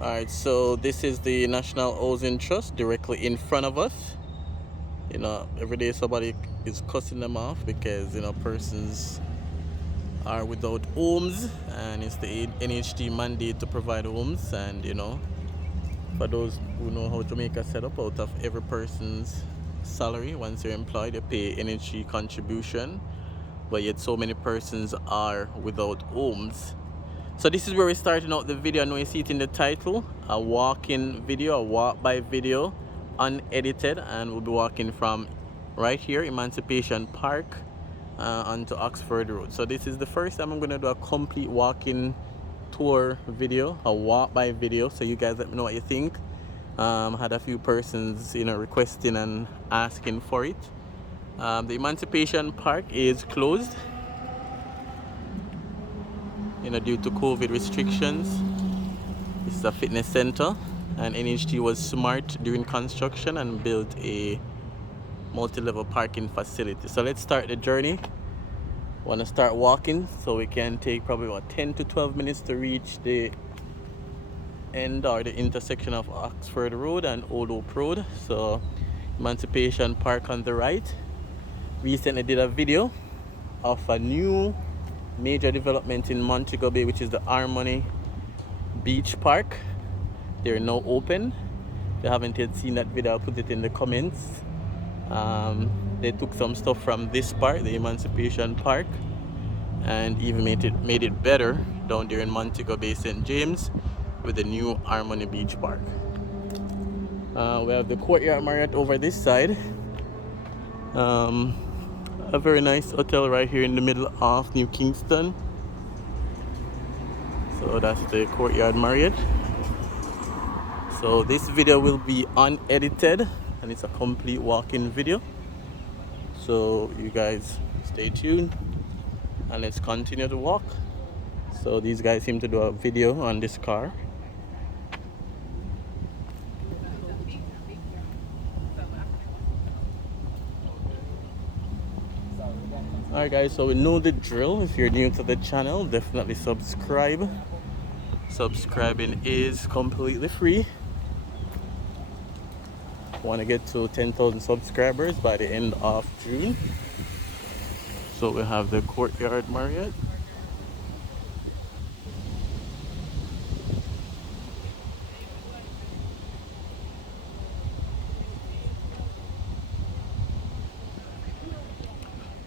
Alright, so this is the National Housing Trust directly in front of us. Every day somebody is cussing them off because, persons are without homes, and it's the NHT mandate to provide homes. And, for those who know how Jamaica set up, out of every person's salary, once you're employed, they pay NHT contribution. But yet so many persons are without homes. So this is where we're starting out the video. I know you see it in the title, a walk-in video, a walk-by video, unedited, and we'll be walking from right here, Emancipation Park, onto Oxford Road. So this is the first time I'm going to do a complete walk-in tour video, a walk-by video, so you guys let me know what you think. Had a few persons, requesting and asking for it. The Emancipation Park is closed, due to COVID restrictions. This is a fitness center, and NHT was smart during construction and built a multi-level parking facility. So let's start the journey. Want to start walking, so we can take probably about 10 to 12 minutes to reach the end or the intersection of Oxford Road and Old Hope Road. So Emancipation Park on the right. Recently did a video of a new major development in Montego Bay, which is the Armani Beach Park. They're now open. If you haven't yet seen that video, I'll put it in the comments. They took some stuff from this part, the Emancipation Park, and even made it better down there in Montego Bay, St. James, with the new Armani Beach Park. We have the Courtyard Marriott over this side. A very nice hotel right here in the middle of New Kingston. So that's the Courtyard Marriott. So this video will be unedited, and it's a complete walk-in video. So you guys stay tuned and let's continue to walk. So these guys seem to do a video on this car. Alright guys, so we know the drill. If you're new to the channel, definitely subscribe. Subscribing is completely free. Want to get to 10,000 subscribers by the end of June. So we have the Courtyard Marriott.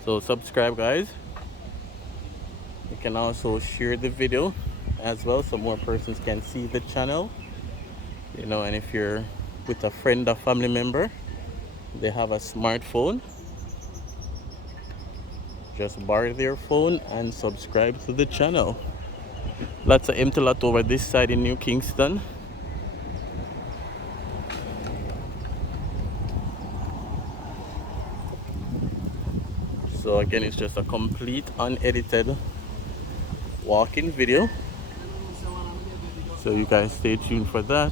So subscribe guys. You can also share the video as well, so more persons can see the channel. And if you're with a friend or family member, they have a smartphone, just borrow their phone and subscribe to the channel. Lots of empty lot over this side in New Kingston. So again, it's just a complete unedited walk-in video. So you guys stay tuned for that.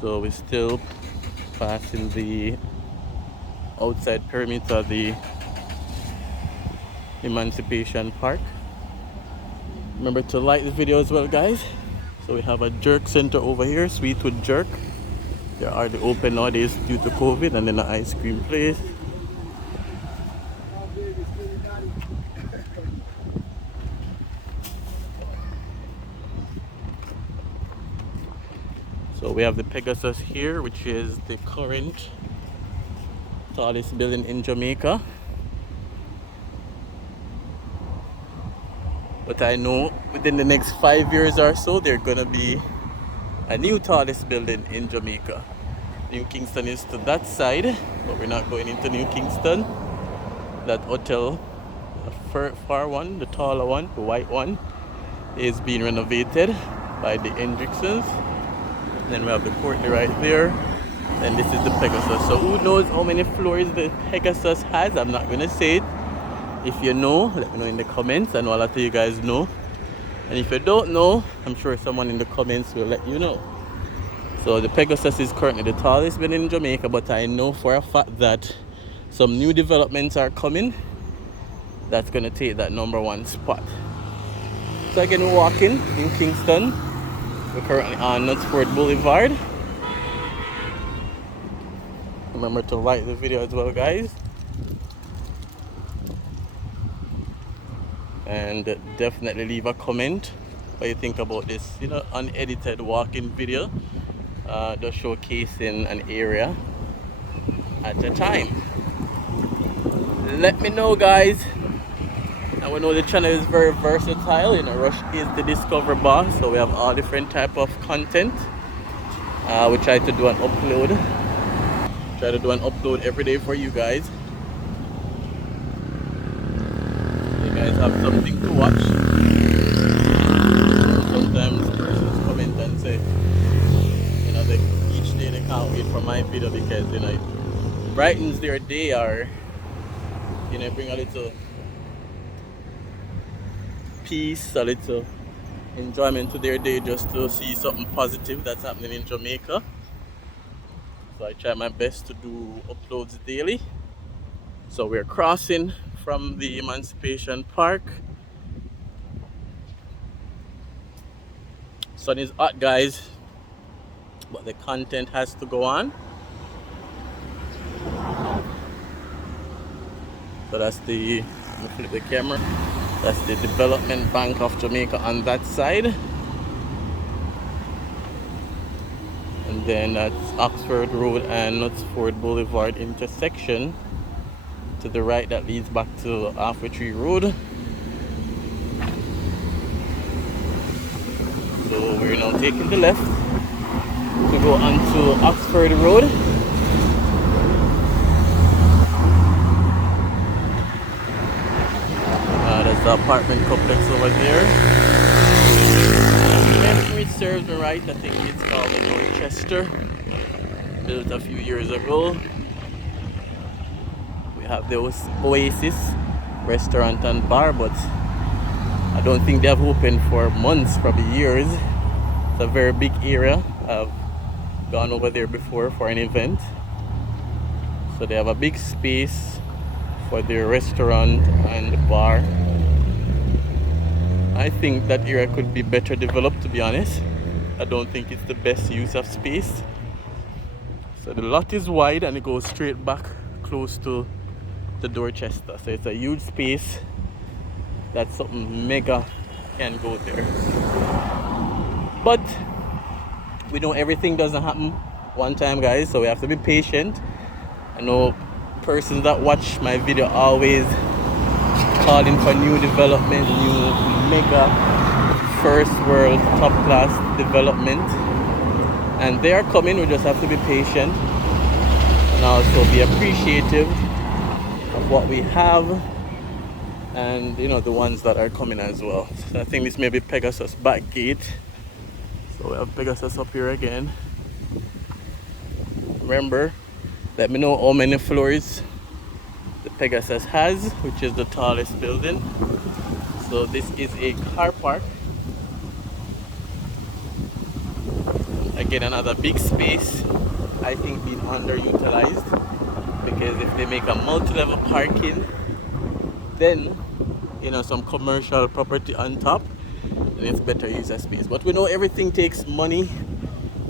So we're still passing the outside perimeter of the Emancipation Park. Remember to like the video as well guys. So we have a jerk center over here, Sweetwood Jerk. They are the open nowadays due to COVID, and then an ice cream place. So we have the Pegasus here, which is the current tallest building in Jamaica. But I know within the next 5 years or so, there's gonna be a new tallest building in Jamaica. New Kingston is to that side, but we're not going into New Kingston. That hotel, the far one, the taller one, the white one, is being renovated by the Hendricksons. Then we have the Courtney right there. Then this is the Pegasus. So who knows how many floors the Pegasus has? I'm not gonna say it. If you know, let me know in the comments. I know a lot of you guys know. And if you don't know, I'm sure someone in the comments will let you know. So So the Pegasus is currently the tallest building in Jamaica, but I know for a fact that some new developments are coming that's going to take that #1 spot. So again, we're walking in Kingston. We're currently on Knutsford Boulevard. Remember to like the video as well, guys. And definitely leave a comment what you think about this, unedited walking video, just showcasing an area at a time. Let me know, guys. And we know the channel is very versatile. Rush is the discover boss, so we have all different type of content. We try to do an upload. Every day for you guys. You guys have something to watch. Sometimes persons comment and say, each day they can't wait for my video because it brightens their day, or bring a little peace, a little enjoyment to their day, just to see something positive that's happening in Jamaica. So I try my best to do uploads daily. So we're crossing from the Emancipation Park. Sun is hot, guys, but the content has to go on. So that's the, let me flip the camera. That's the Development Bank of Jamaica on that side. And then that's Oxford Road and Knutsford Boulevard intersection. To the right, that leads back to Halfway Tree Road. So we're now taking the left to go onto Oxford Road. That's the apartment complex over there. If memory serves me right, I think it's called the Dorchester, built a few years ago. We have the Oasis restaurant and bar, but I don't think they have opened for months, probably years. It's a very big area. I've gone over there before for an event. So they have a big space for their restaurant and bar. I think that area could be better developed, to be honest. I don't think it's the best use of space. So the lot is wide and it goes straight back close to the Dorchester. So it's a huge space that something mega can go there. But we know everything doesn't happen one time, guys, so we have to be patient. I know persons that watch my video always calling for new development, new mega first world top class development, and they are coming. We just have to be patient and also be appreciative of what we have, and the ones that are coming as well. So I think this may be Pegasus back gate. So we have Pegasus up here again. Remember, let me know how many floors the Pegasus has, which is the tallest building. So this is a car park. Again, another big space, I think being underutilized, because if they make a multi-level parking, then some commercial property on top, then it's better use of space. But we know everything takes money,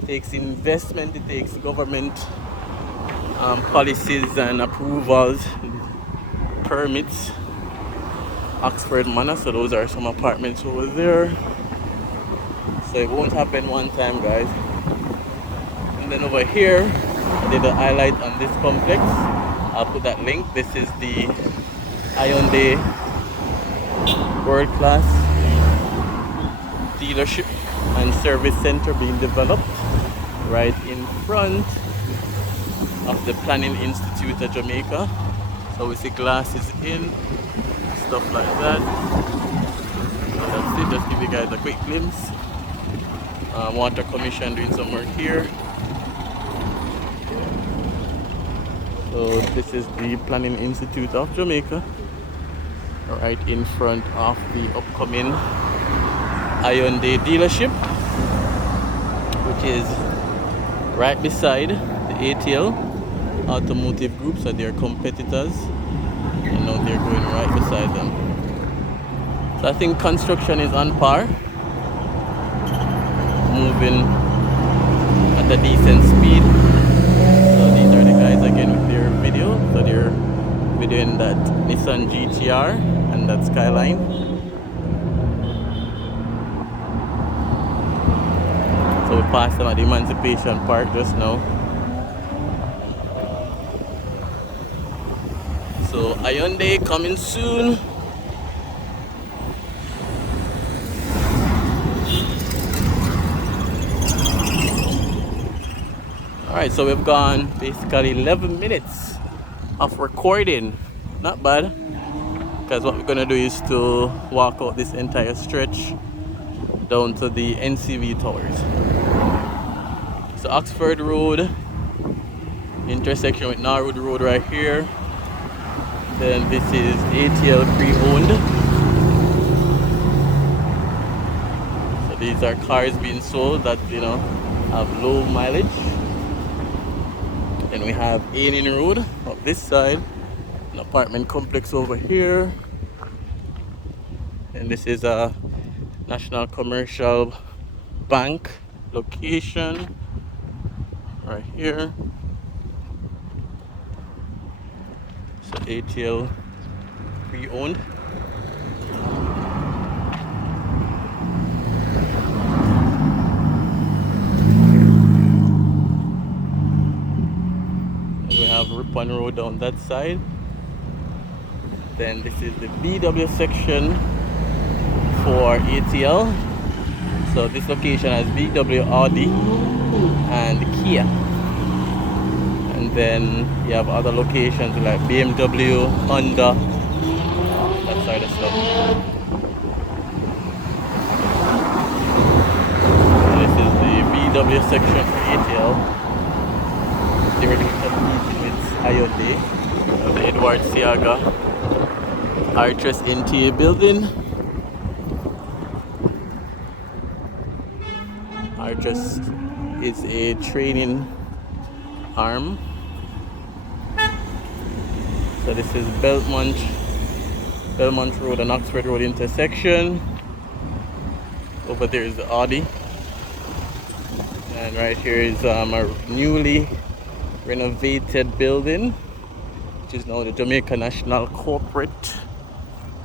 takes investment, it takes government policies and approvals, permits. Oxford Manor, so those are some apartments over there. So it won't happen one time, guys. And then over here, I did a highlight on this complex. I'll put that link. This is the Hyundai world-class dealership and service center being developed right in front of the Planning Institute of Jamaica. So we see glasses in, stuff like that. So that's it, just give you guys a quick glimpse. Water Commission doing some work here. So this is the Planning Institute of Jamaica, right in front of the upcoming Hyundai dealership, which is right beside the ATL Automotive Group, so they're competitors. And now they're going right beside them. So I think construction is on par, moving at a decent speed. So these are the guys again with their video. So they're videoing that Nissan GTR and that Skyline. So we passed them at the Emancipation Park just now. So Hyundai coming soon. Alright, so we've gone basically 11 minutes of recording. Not bad. Because what we're gonna do is to walk out this entire stretch down to the NCV towers. So Oxford Road, intersection with Norwood Road right here. Then this is ATL pre-owned. So these are cars being sold that, you know, have low mileage. Then we have Ainin Road up this side, an apartment complex over here. And this is a National Commercial Bank location right here. So ATL pre-owned. And we have Ripon Road down that side. Then this is the VW section for ATL. So this location has VW, Audi, and Kia. And then you have other locations like BMW, Honda, that sort of stuff. And this is the VW section for ATL. Directly competing with Hyundai. The Edward Siaga Artress NTA building. Artress is a training arm. So this is Belmont Road and Oxford Road intersection. Over there is the Audi. And right here is a newly renovated building, which is now the Jamaica National Corporate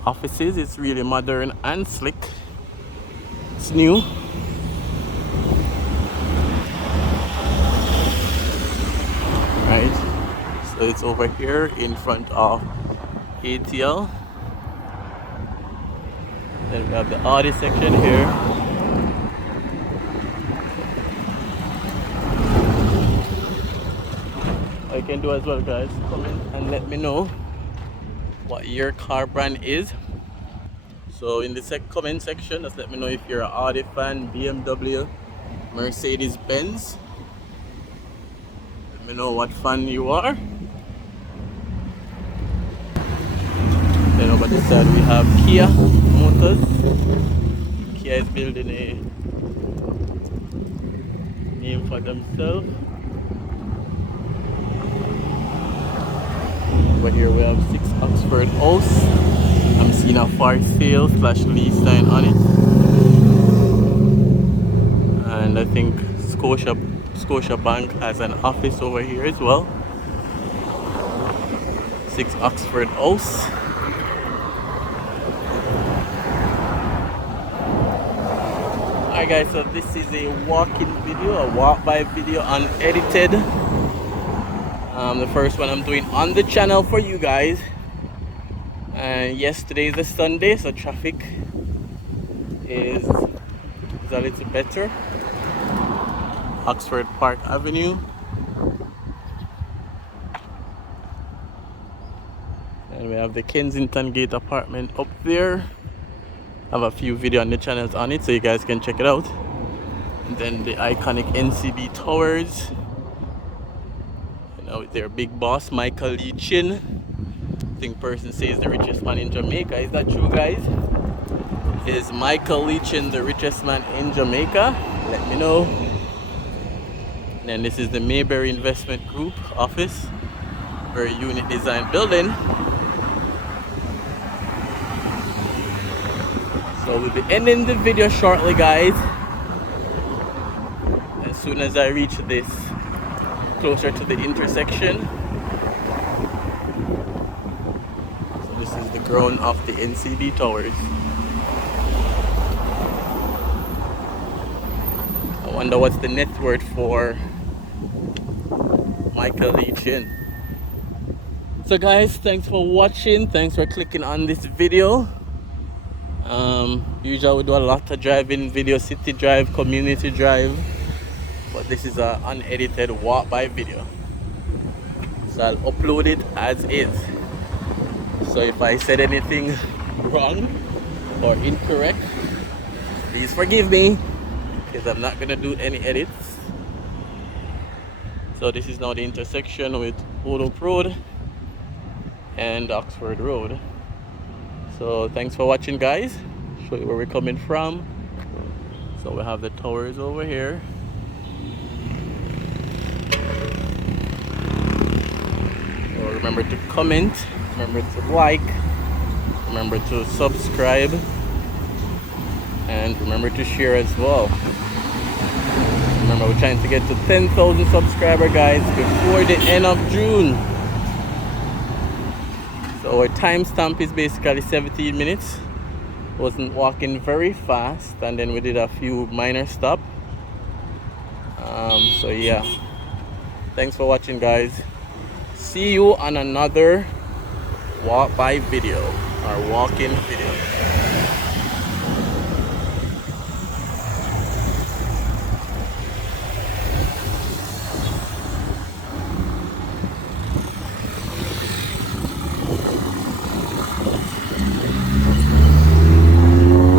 Offices. It's really modern and slick. It's new. Right, so it's over here in front of ATL. Then we have the Audi section here. What you can do as well, guys, comment and let me know what your car brand is. So in the comment section, just let me know if you're an Audi fan, BMW, Mercedes-Benz. Let me know what fan you are. Then over this side we have Kia Motors. Kia is building a name for themselves. Over here we have 6 Oxford House. I'm seeing a for sale / lease sign on it. And I think Scotia Bank has an office over here as well. 6 Oxford House. Alright guys, so this is a walk-in video, a walk-by video, unedited. The first one I'm doing on the channel for you guys. And yesterday is a Sunday, so traffic is a little better. Oxford Park Avenue. And we have the Kensington Gate apartment up there. I have a few videos on the channels on it, so you guys can check it out. And then the iconic NCB Towers. You know, with their big boss, Michael Lee Chin. I think person says the richest man in Jamaica. Is that true, guys? Is Michael Lee Chin the richest man in Jamaica? Let me know. And then this is the Mayberry Investment Group office, very unique design building. So we'll be ending the video shortly, guys. As soon as I reach this closer to the intersection. So this is the ground of the NCD towers. I wonder what's the net worth for Michael Lee Chin. So guys, thanks for watching. Thanks for clicking on this video. Usually we do a lot of driving video, city drive, community drive, but this is an unedited walk by video, so I'll upload it as is. So if I said anything wrong or incorrect, please forgive me, because I'm not gonna do any edits. So this is now the intersection with Old Oak Road and Oxford Road. So thanks for watching, guys. Show you where we're coming from. So we have the towers over here. So remember to comment, remember to like, remember to subscribe, and remember to share as well. Remember, we're trying to get to 10,000 subscribers, guys, before the end of June. So our timestamp is basically 17 minutes. Wasn't walking very fast, and then we did a few minor stops. So yeah, thanks for watching, guys. See you on another walk by video or walk-in video.